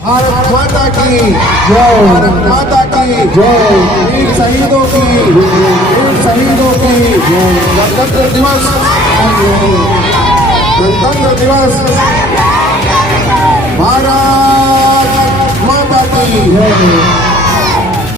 भारत माता की जय, भारत माता की जय, वीर शहीदों की जय। गणतंत्र दिवस, गणतंत्र दिवस, भारत माता की जय।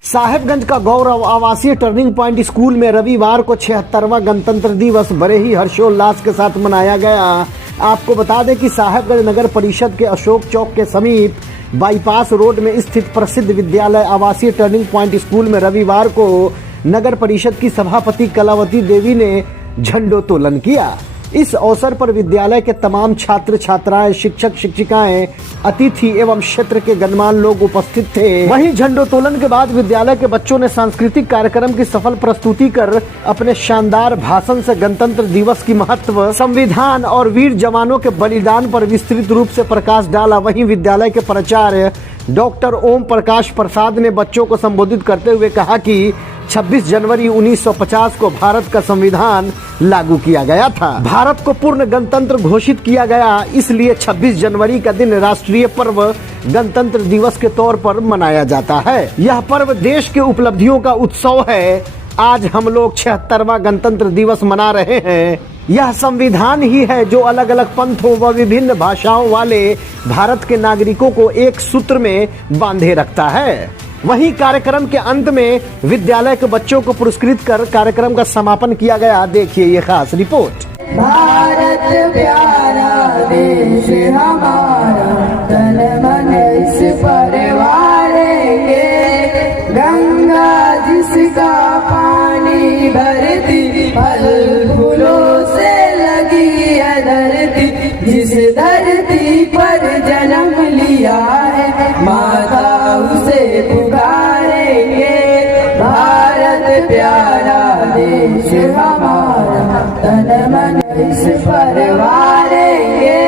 साहेबगंज का गौरव आवासीय टर्निंग पॉइंट स्कूल में रविवार को 76वां गणतंत्र दिवस बड़े ही हर्षोल्लास के साथ मनाया गया। आपको बता दें कि साहेबगंज नगर परिषद के अशोक चौक के समीप बाईपास रोड में स्थित प्रसिद्ध विद्यालय आवासीय टर्निंग पॉइंट स्कूल में रविवार को नगर परिषद की सभापति कलावती देवी ने झंडोत्तोलन किया। इस अवसर पर विद्यालय के तमाम छात्र छात्राएं, शिक्षक शिक्षिकाएं, अतिथि एवं क्षेत्र के गणमान्य लोग उपस्थित थे। वहीं झंडोत्तोलन के बाद विद्यालय के बच्चों ने सांस्कृतिक कार्यक्रम की सफल प्रस्तुति कर अपने शानदार भाषण से गणतंत्र दिवस की महत्व, संविधान और वीर जवानों के बलिदान पर विस्तृत रूप से प्रकाश डाला। वहीं विद्यालय के प्राचार्य डॉक्टर ओम प्रकाश प्रसाद ने बच्चों को संबोधित करते हुए कहा कि 26 जनवरी 1950 को भारत का संविधान लागू किया गया था। भारत को पूर्ण गणतंत्र घोषित किया गया, इसलिए 26 जनवरी का दिन राष्ट्रीय पर्व गणतंत्र दिवस के तौर पर मनाया जाता है। यह पर्व देश के उपलब्धियों का उत्सव है। आज हम लोग 76वां गणतंत्र दिवस मना रहे हैं। यह संविधान ही है जो अलग अलग पंथों व विभिन्न भाषाओं वाले भारत के नागरिकों को एक सूत्र में बांधे रखता है। वहीं कार्यक्रम के अंत में विद्यालय के बच्चों को पुरस्कृत कर कार्यक्रम का समापन किया गया। देखिए ये खास रिपोर्ट। भारत प्यारा देश हमारा, तन मन इस पर वारेंगे, गंगा जिसका पानी भरती, फल फूलों से लगी है धरती, जिस धरती पर जन्म लिया है माता उसे पुकारेंगे। भारत प्यारा देश हमारा, तन मन इस पर वारेंगे,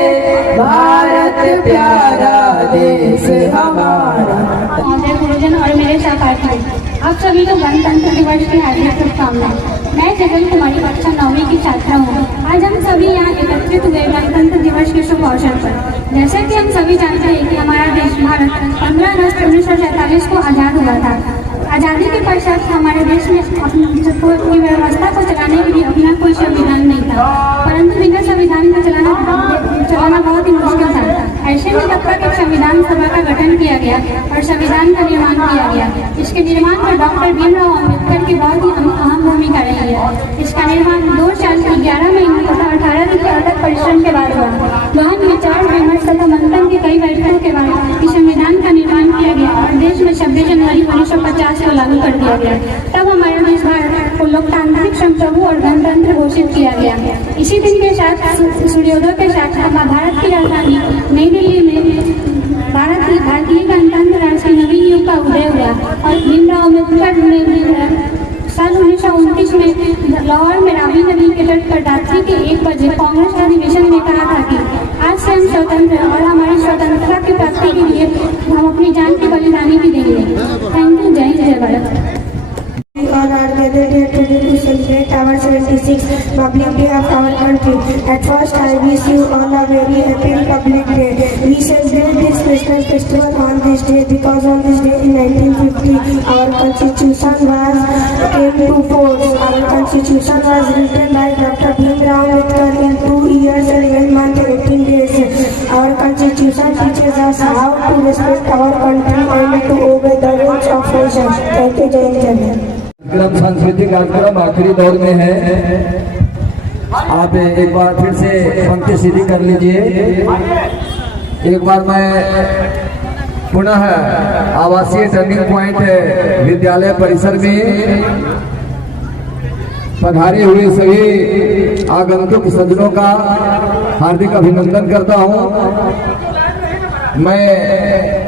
भारत प्यारा देश हमारा। महोदय, गुरुजन और मेरे सहपाठी, आप सभी को गणतंत्र दिवस की हार्दिक शुभकामनाएं। मैं जगन कुमारी कक्षा 9वीं की छात्रा हूँ। आज हम सभी यहाँ एकत्रित हुए गणतंत्र दिवस के शुभ अवसर पर। जैसा कि हम सभी जानते हैं कि हमारा देश भारत 15 अगस्त 1947 को आज़ाद हुआ था। आज़ादी के पश्चात हमारे देश में अपनी व्यवस्था को चलाने के लिए अपना कोई संविधान नहीं था, परंतु बिना संविधान को चलाना बहुत ही मुश्किल था। ऐसे में तब तक एक संविधान सभा का गठन किया गया और संविधान का निर्माण किया गया। इसके निर्माण में डॉक्टर भीमराव अम्बेडकर की बहुत ही अहम भूमिका रही है। इसका निर्माण 2 साल की 11 महीने तथा 18 दिन के अथक परिश्रम के बाद हुआ। गहन विचार विमर्श तथा मंथन की कई बैठकों के बाद इस संविधान का निर्माण किया गया और देश में 26 जनवरी 1950 को लागू कर दिया गया। तब हमारे देश भारत को लोकतांत्रिक संप्रभु और गणतंत्र घोषित किया गया। इसी दिन के साथ सूर्योदय के साथ भारत की राजधानी नई दिल्ली में भारतीय गणतंत्र राष्ट्र की नवीन युग का उदय हुआ और भीमराव अम्बेडकर ने साल 1929 में लाहौर में रावी नदी के तट पर रात्रि के 1 बजे कांग्रेस अधिवेशन में कहा था कि आज से हम स्वतंत्र हैं और हमारी स्वतंत्रता की प्राप्ति के लिए हम अपनी जान की बलिदानी भी देंगे। Thank you. जय जय Bharat. all are gathered here today to celebrate our 76th Republic Day of our country. At first, I wish you all a very happy Republic Day. We celebrate this national festival on this day because on this day in 1950, our Constitution was came to force. Our Constitution was written by Dr. Bhimrao Ambedkar in 2 years, 11 months, 18 days. Our Constitution teaches us how to respect our country and to obey the rules of nation. Thank you, Jai Hind. सांस्कृतिक कार्यक्रम आखिरी दौर में है। आप एक बार फिर से पंक्ति सीधी कर लीजिए। एक बार मैं पुनः आवासीय टर्निंग पॉइंट विद्यालय परिसर में पधारे हुए सभी आगंतुक सज्जनों का हार्दिक अभिनंदन करता हूं। मैं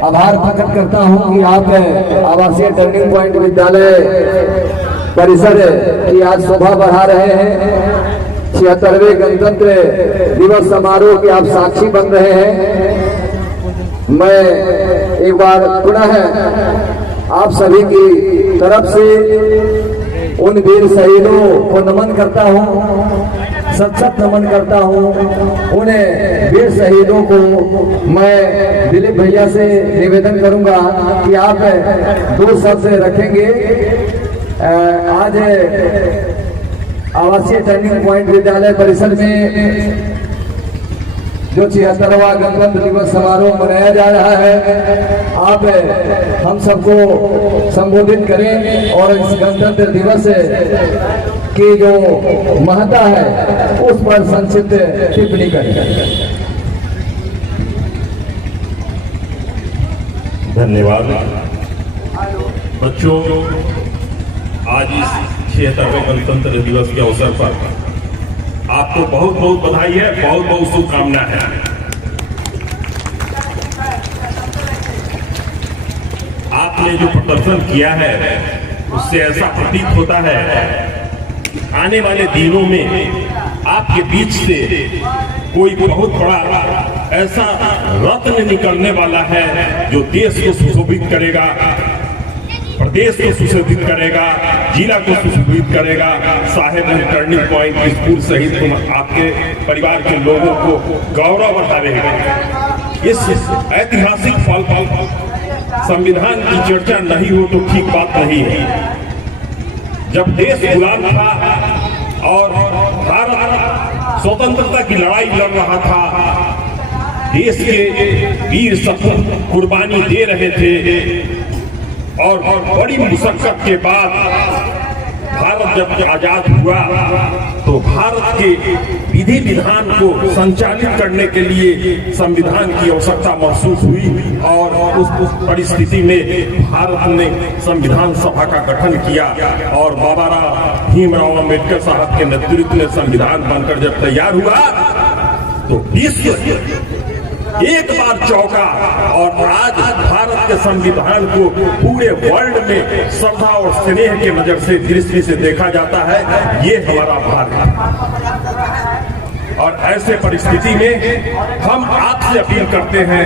आभार प्रकट करता हूं कि आप आवासीय टर्निंग पॉइंट विद्यालय परिसर की आज शोभा बढ़ा रहे हैं। 76वें गणतंत्र दिवस समारोह के आप साक्षी बन रहे हैं। मैं एक बार पुनः आप सभी की तरफ से उन वीर शहीदों को नमन करता हूं। सत सत नमन करता हूँ। उन्हें वीर शहीदों को मैं दिलीप भैया से निवेदन करूंगा कि आप 2 शब्द रखेंगे। आज आवासीय टर्निंग पॉइंट विद्यालय परिसर में जो 76वां गणतंत्र दिवस समारोह मनाया जा रहा है, आप हम सबको संबोधित करें और इस गणतंत्र दिवस की जो महत्ता है उस पर संक्षिप्त टिप्पणी करें। धन्यवाद। बच्चों, आज इस 76वें गणतंत्र दिवस के अवसर पर आपको बहुत बहुत बधाई है, बहुत बहुत शुभकामना है। आपने जो प्रदर्शन किया है उससे ऐसा प्रतीत होता है आने वाले दिनों में आपके बीच से कोई बहुत बड़ा ऐसा रत्न निकलने वाला है जो देश को सुशोभित करेगा, प्रदेश को सुशोभित करेगा, जिला को सुशोभित करेगा। साहेबगंज टर्निंग पॉइंट स्कूल सहित आपके परिवार के लोगों को गौरव बढ़ावेगा। इस ऐतिहासिक पल संविधान की चर्चा नहीं हो तो ठीक बात नहीं है। जब देश गुलाम था और भारत स्वतंत्रता की लड़ाई लड़ रहा था, देश के वीर सपूत कुर्बानी दे रहे थे और बड़ी मुशक्कत के बाद भारत जब आजाद हुआ तो भारत के विधि विधान को संचालित करने के लिए संविधान की आवश्यकता महसूस हुई और उस परिस्थिति में भारत ने संविधान सभा का गठन किया और बाबा भीमराव अम्बेडकर साहब के नेतृत्व में संविधान बनकर जब तैयार हुआ तो विश्व एक बार चौंका और आज भारत के संविधान को पूरे वर्ल्ड में श्रद्धा और स्नेह के नजर से दृष्टि से देखा जाता है। ये हमारा भारत। और ऐसे परिस्थिति में हम आपसे अपील करते हैं,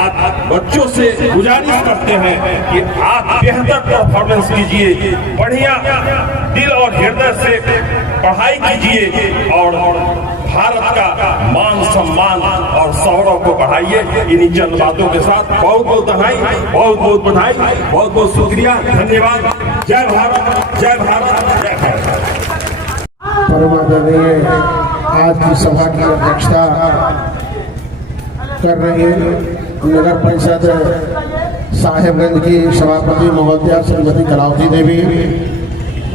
आप बच्चों से गुजारिश करते हैं कि आप बेहतर परफॉर्मेंस कीजिए, बढ़िया दिल और हृदय से पढ़ाई कीजिए और भारत का मान सम्मान और सौरव को बढ़ाइए। इन्हीं चंद बातों के साथ बहुत बहुत बधाई, बहुत बहुत बधाई, बहुत बहुत शुक्रिया, धन्यवाद। जय भारत, जय भारत, जय भारत। परमादरणीय आज की सभा की अध्यक्षता कर रही नगर परिषद साहेबगंज की सभापति महोदया श्रीमती कलावती देवी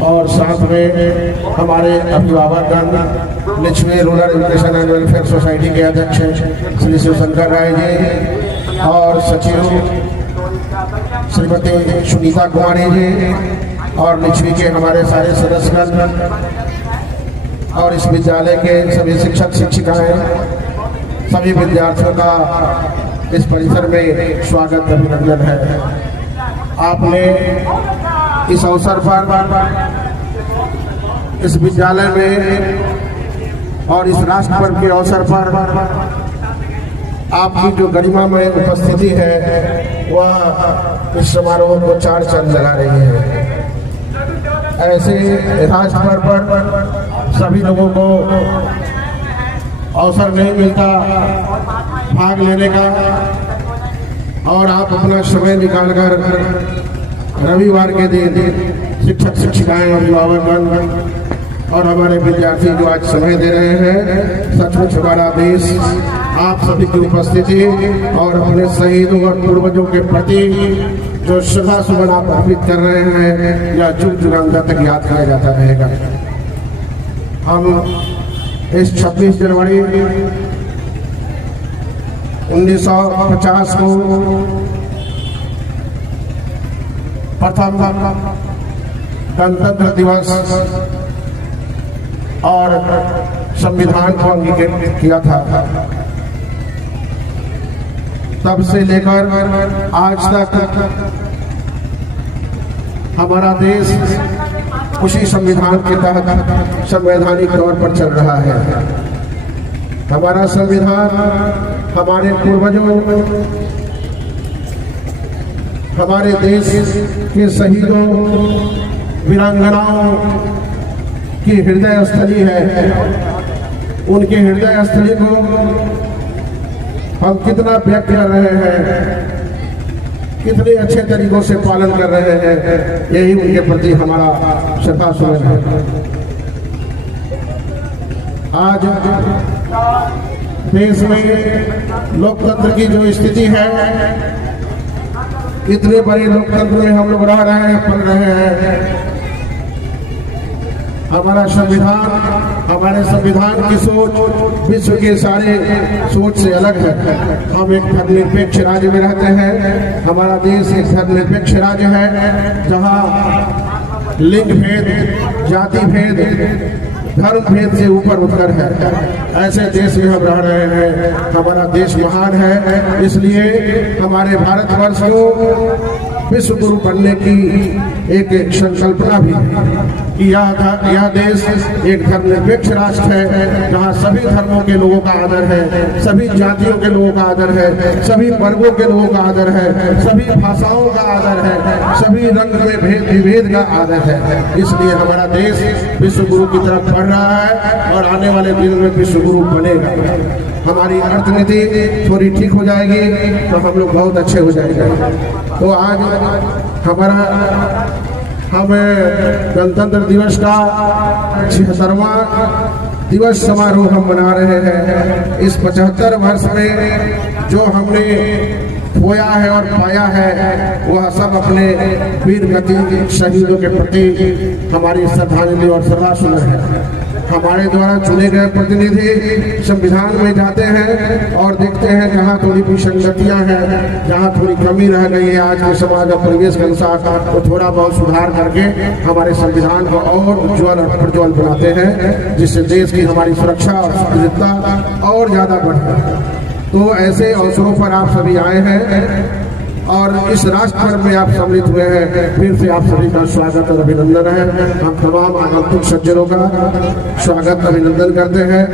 और साथ में हमारे अभिभावकगण Lakshmi rural education and welfare society के अध्यक्ष श्री शिवशंकर राय जी और सचिव श्रीमती सुनीता कुमारी जी और लक्ष्मी के हमारे सारे सदस्यगण और इस विद्यालय के सभी शिक्षक शिक्षिकाएं, सभी विद्यार्थियों का इस परिसर में स्वागत अभिनंदन है। आपने इस अवसर पर इस विद्यालय में और इस राष्ट्र पर्व के अवसर पर आपकी जो गरिमामय उपस्थिति है वह इस समारोह को 4 चांद लगा रही है। ऐसे राष्ट्र पर्व पर सभी लोगों को अवसर नहीं मिलता भाग लेने का और आप अपना समय निकालकर रविवार के दिन शिक्षक शिक्षिकाएं अभिभावकगण और हमारे विद्यार्थी जो आज समय दे रहे हैं, सचमुच हमारा देश आप सभी की उपस्थिति और अपने शहीदों और पूर्वजों के प्रति जो श्रद्धा सुमन आप अर्पित कर रहे हैं या जुग जुगांतर तक याद किया जाता रहेगा। हम इस 26 जनवरी 1950 को प्रथम गणतंत्र दिवस और संविधान को अंगीकृत किया था। तब से लेकर आज तक हमारा देश उसी संविधान के तहत संवैधानिक तौर पर चल रहा है। हमारा संविधान हमारे पूर्वजों, हमारे देश के शहीदों, वीरांगनाओं की हृदय स्थली है। उनके हृदय स्थली को हम कितना व्यक्त कर रहे हैं, कितने अच्छे तरीकों से पालन कर रहे हैं, यही उनके प्रति हमारा श्रद्धासुमन है। आज देश में लोकतंत्र की जो स्थिति है, इतने बड़े लोकतंत्र में हम लोग रह रहे हैं, पल रहे हैं। हमारा संविधान, हमारे संविधान की सोच विश्व के सारे सोच से अलग है। हम एक धर्मनिरपेक्ष राज्य में रहते हैं। हमारा देश एक धर्मनिरपेक्ष राज्य है, जहाँ लिंग भेद, जाति भेद, धर्म भेद से ऊपर उठकर है। ऐसे देश में हम रह रहे हैं। हमारा देश महान है, इसलिए हमारे भारतवर्ष को विश्व गुरु बनने की एक संकल्पना भी है कि यह देश एक धर्मनिरपेक्ष राष्ट्र है, जहाँ सभी धर्मों के लोगों का आदर है, सभी जातियों के लोगों का आदर है, सभी वर्गों के लोगों का आदर है, सभी भाषाओं का आदर है, सभी रंग में विभेद का आदर है। इसलिए हमारा देश विश्व गुरु की तरफ बढ़ रहा है और आने वाले दिनों में विश्व गुरु बनेगा। हमारी अर्थनीति थोड़ी ठीक हो जाएगी तो हम लोग बहुत अच्छे हो जाएंगे। तो आज हम गणतंत्र दिवस का 76वां दिवस समारोह हम मना रहे हैं। इस 75 वर्ष में जो हमने खोया है और पाया है, वह सब अपने वीर गति शहीदों के प्रति हमारी श्रद्धांजलि और श्रद्धासुमन है। हमारे द्वारा चुने गए प्रतिनिधि संविधान में जाते हैं और देखते हैं जहाँ थोड़ी विसंगतियाँ हैं, जहाँ थोड़ी कमी रह गई है आज के समाज और परिवेश के अनुसार, तो थोड़ा बहुत सुधार करके हमारे संविधान को और उज्ज्वल और प्रज्वल बनाते हैं, जिससे देश की हमारी सुरक्षा और सुरक्षितता और ज़्यादा बढ़े। तो ऐसे अवसरों पर आप सभी आए हैं और इस राष्ट्र पर्व में आप सम्मिलित हुए हैं। फिर से आप सभी का स्वागत और अभिनंदन है। हम तमाम आगंतुक सज्जनों का स्वागत अभिनंदन करते हैं।